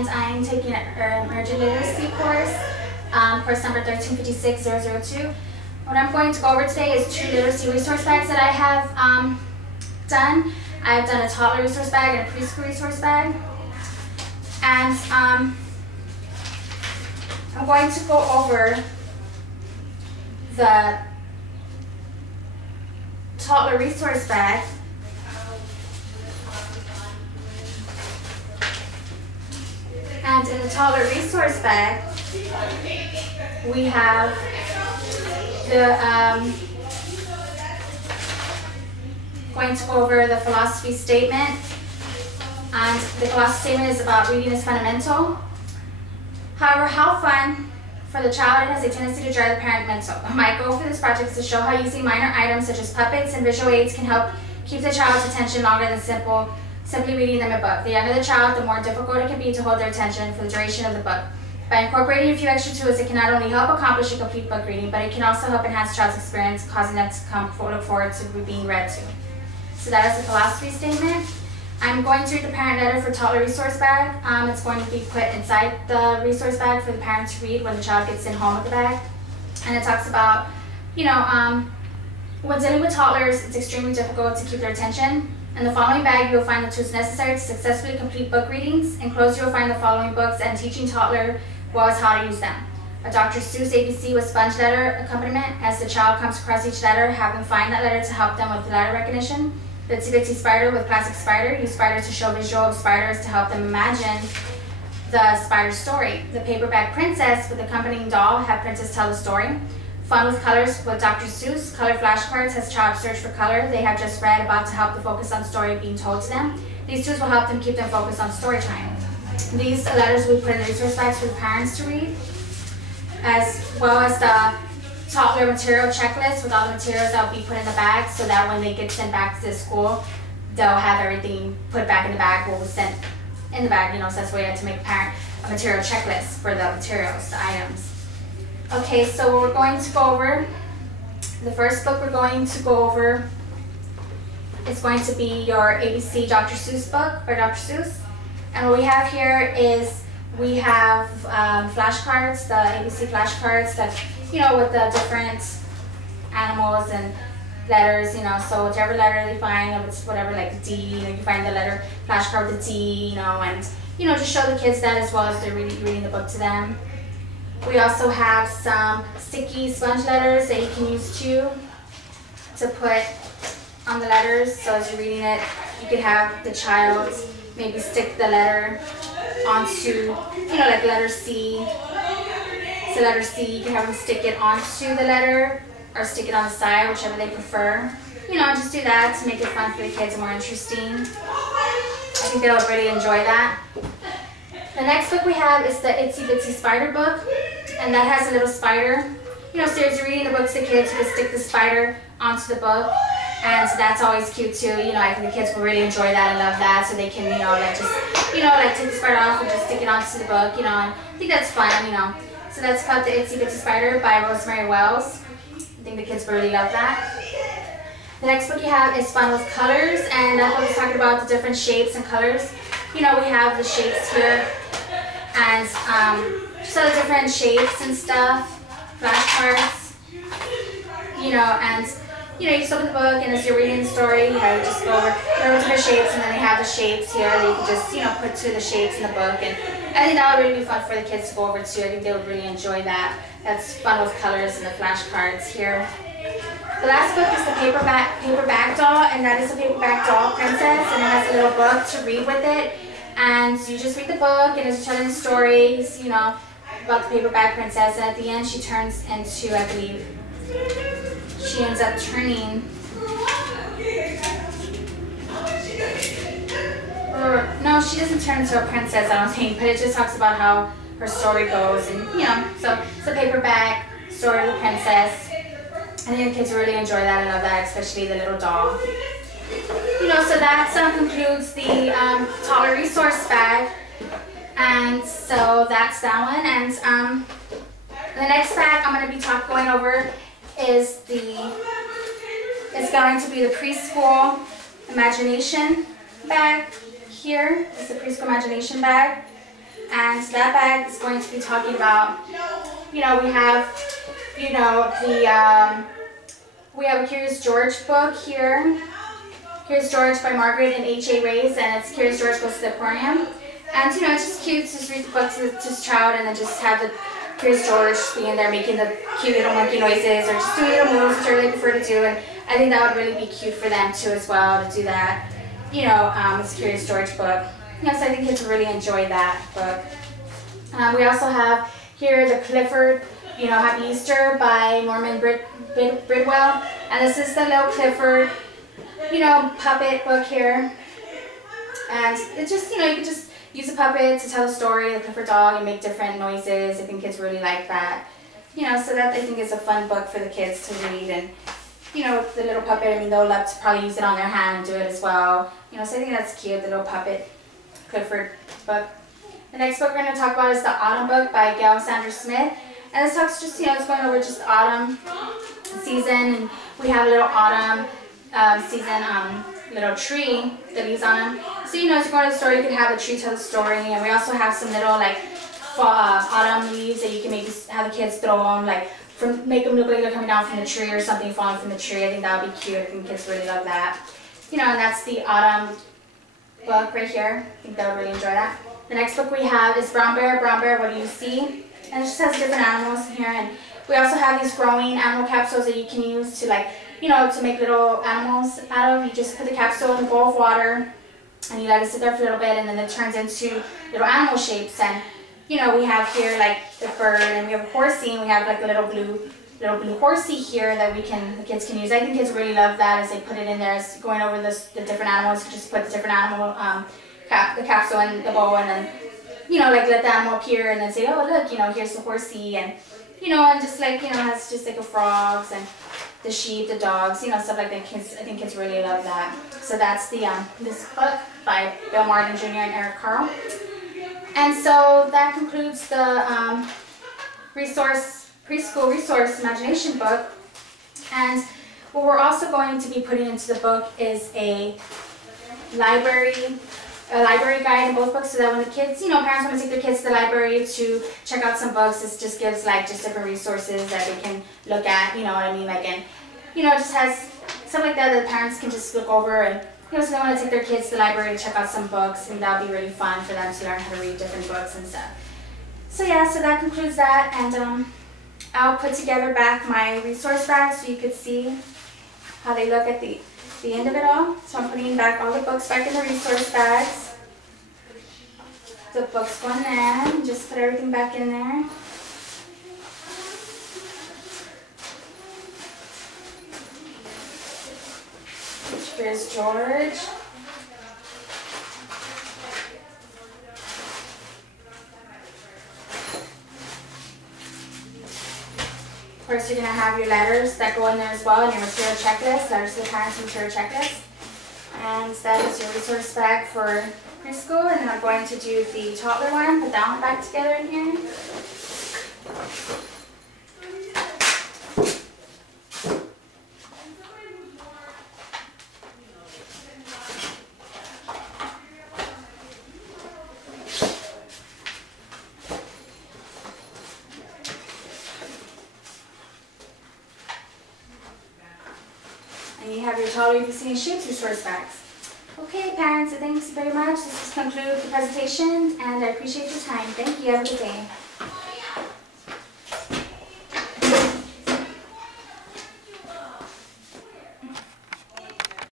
and I'm taking an emerging literacy course, course number 1356002. What I'm going to go over today is 2 literacy resource bags that I have done. I've done a toddler resource bag and a preschool resource bag. And I'm going to go over the toddler resource bag. And in the toddler resource bag, we have the going to go over the philosophy statement. And the philosophy statement is about reading is fundamental. However, how fun for the child has a tendency to drive the parent mental. My goal for this project is to show how using minor items such as puppets and visual aids can help keep the child's attention longer than simply reading them a book. The younger the child, the more difficult it can be to hold their attention for the duration of the book. By incorporating a few extra tools, it can not only help accomplish a complete book reading, but it can also help enhance the child's experience, causing them to look forward to being read to. So that is the philosophy statement. I'm going to read the parent letter for toddler resource bag. It's going to be put inside the resource bag for the parent to read when the child gets in home with the bag. And it talks about, when dealing with toddlers, it's extremely difficult to keep their attention. In the following bag, you will find the tools necessary to successfully complete book readings. Enclosed, you will find the following books and teaching toddler was how to use them. A Dr. Seuss ABC with sponge letter accompaniment. As the child comes across each letter, have them find that letter to help them with letter recognition. Bitsy Bitsy Spider with Plastic Spider. Use Spider to show visual of spiders to help them imagine the spider story. The Paperback Princess with accompanying doll. Have princess tell the story. Fun with colors with Dr. Seuss. Color flashcards has child search for color they have just read about to help the focus on story being told to them. These tools will help them keep them focused on story time. These letters we put in the resource bags for the parents to read, as well as the toddler material checklist with all the materials that will be put in the bag, so that when they get sent back to the school, they'll have everything put back in the bag, what was sent in the bag, so that's why you have to make a parent a material checklist for the materials, the items. Okay, so we're going to go over, the first book we're going to go over is going to be your ABC Dr. Seuss book, by Dr. Seuss. And what we have here is, we have flashcards, the ABC flashcards that, with the different animals and letters, so whichever letter they find, if it's whatever, like D, you find the letter flashcard with the D, and, just show the kids that as well as they're reading the book to them. We also have some sticky sponge letters that you can use to put on the letters. So as you're reading it, you could have the child maybe stick the letter onto, like letter C. So letter C, you can have them stick it onto the letter or stick it on the side, whichever they prefer. Just do that to make it fun for the kids and more interesting. I think they'll really enjoy that. The next book we have is the Itsy Bitsy Spider book, and that has a little spider. So as you're reading the book to the kids, you can stick the spider onto the book, and so that's always cute too. I think the kids will really enjoy that and love that, so they can, take the spider off and just stick it onto the book, and I think that's fun, So that's called the Itsy Bitsy Spider by Rosemary Wells. I think the kids will really love that. The next book you have is Fun with Colors, and that book is talking about the different shapes and colors. We have the shapes here, and just all the different shapes and stuff, flashcards, and you just open the book, and as you're reading the story, you just go over different shapes, and then they have the shapes here that you can just, put to the shapes in the book, and I think that would really be fun for the kids to go over too. I think they would really enjoy that. That's Fun with Colors and the flashcards here. The last book is the paperback doll, and that is a paperback doll princess, and it has a little book to read with it. And so you just read the book, and it's telling stories, about the paperback princess. And at the end, she turns into, I believe, she ends up turning. No, she doesn't turn into a princess, I don't think, but it just talks about how her story goes, and so it's a paperback story of the princess. I think the kids really enjoy that and love that, especially the little doll. So that concludes the toddler resource bag, and so that's that one. And the next bag I'm going to be going over is going to be the preschool imagination bag. Here is the preschool imagination bag. And that bag is going to be talking about, we have, we have a Curious George book here. Curious George by Margaret and H.A. Rays, and it's Curious George Goes to the Aquarium. And it's just cute to just read the book to this child and then just have the Curious George being there making the cute little monkey noises or just doing little moves, which I really prefer to do. And I think that would really be cute for them too as well to do that. It's Curious George book. So I think kids would really enjoy that book. We also have here the Clifford, Happy Easter by Norman Bridwell. And this is the little Clifford, puppet book here. And it's just, you could just use a puppet to tell a story, the Clifford dog, and make different noises. I think kids really like that. So that I think is a fun book for the kids to read. And, with the little puppet, they'll love to probably use it on their hand and do it as well. So I think that's cute, the little puppet Clifford book. The next book we're going to talk about is the Autumn book by Gail Sanders Smith. And this talks just, it's going over just autumn season. And we have a little autumn season little tree, the leaves on them. So, as you go to the store, you can have the tree tell the story. And we also have some little, autumn leaves that you can maybe have the kids throw them, make them look like they're coming down from the tree or something falling from the tree. I think that would be cute. I think kids really love that. And that's the Autumn book right here. I think they would really enjoy that. The next book we have is Brown Bear, What Do You See? And it just has different animals in here. And we also have these growing animal capsules that you can use to to make little animals out of. You just put the capsule in a bowl of water and you let it sit there for a little bit, and then it turns into little animal shapes. And we have here the bird, and we have a horsey, and we have a little blue horsey here that the kids can use. I think kids really love that as they put it in there, as going over the different animals. You just put the different animal the capsule in the bowl, and then let the animal appear, and then say, oh look, here's the horsey, and and just has just a frogs and the sheep, the dogs, stuff like that. I think kids really love that. So that's the this book by Bill Martin Jr. and Eric Carle. And so that concludes the preschool resource imagination book. And what we're also going to be putting into the book is a library guide in both books, so that when the kids, parents want to take their kids to the library to check out some books, this just gives just different resources that they can look at, and just has stuff like that the parents can just look over, and so they want to take their kids to the library to check out some books, and that'll be really fun for them to learn how to read different books and stuff. So yeah, so that concludes that, and I'll put together back my resource bag so you could see how they look at the end of it all. So I'm putting back all the books back in the resource bags. The books go in there, and just put everything back in there. Here's George. Of course, you're going to have your letters that go in there as well, and your material checklist, letters to the parents and material checklist. And that is your resource bag for preschool. And then I'm going to do the toddler one, put that one back together in here. And you have your toddler ABC and shapes resource bags. Okay, parents, thanks very much. This concludes the presentation, and I appreciate your time. Thank you. Have a good day.